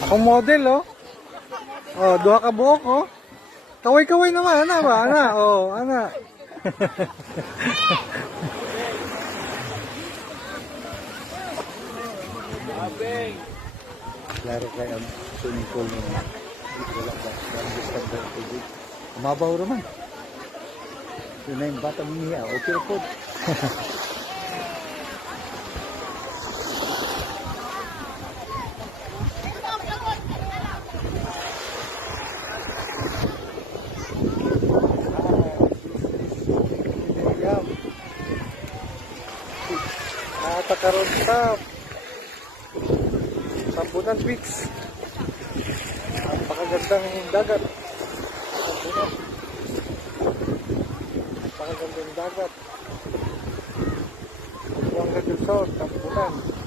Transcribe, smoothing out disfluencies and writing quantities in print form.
Ako model, oh. Oh, duha ka buhok, oh. Kaway-kaway naman, ana ba? Ana, oh, ana. Klaro kayo ang swimming pool mo. Wala ba? Mabaw naman. Yun na yung batang niya. Okay po. Nakatakaroon sa Tambunan Beach. Napakagandang dagat. Tambunan. Napakagandang dagat. Huwag ka dun sa Tambunan.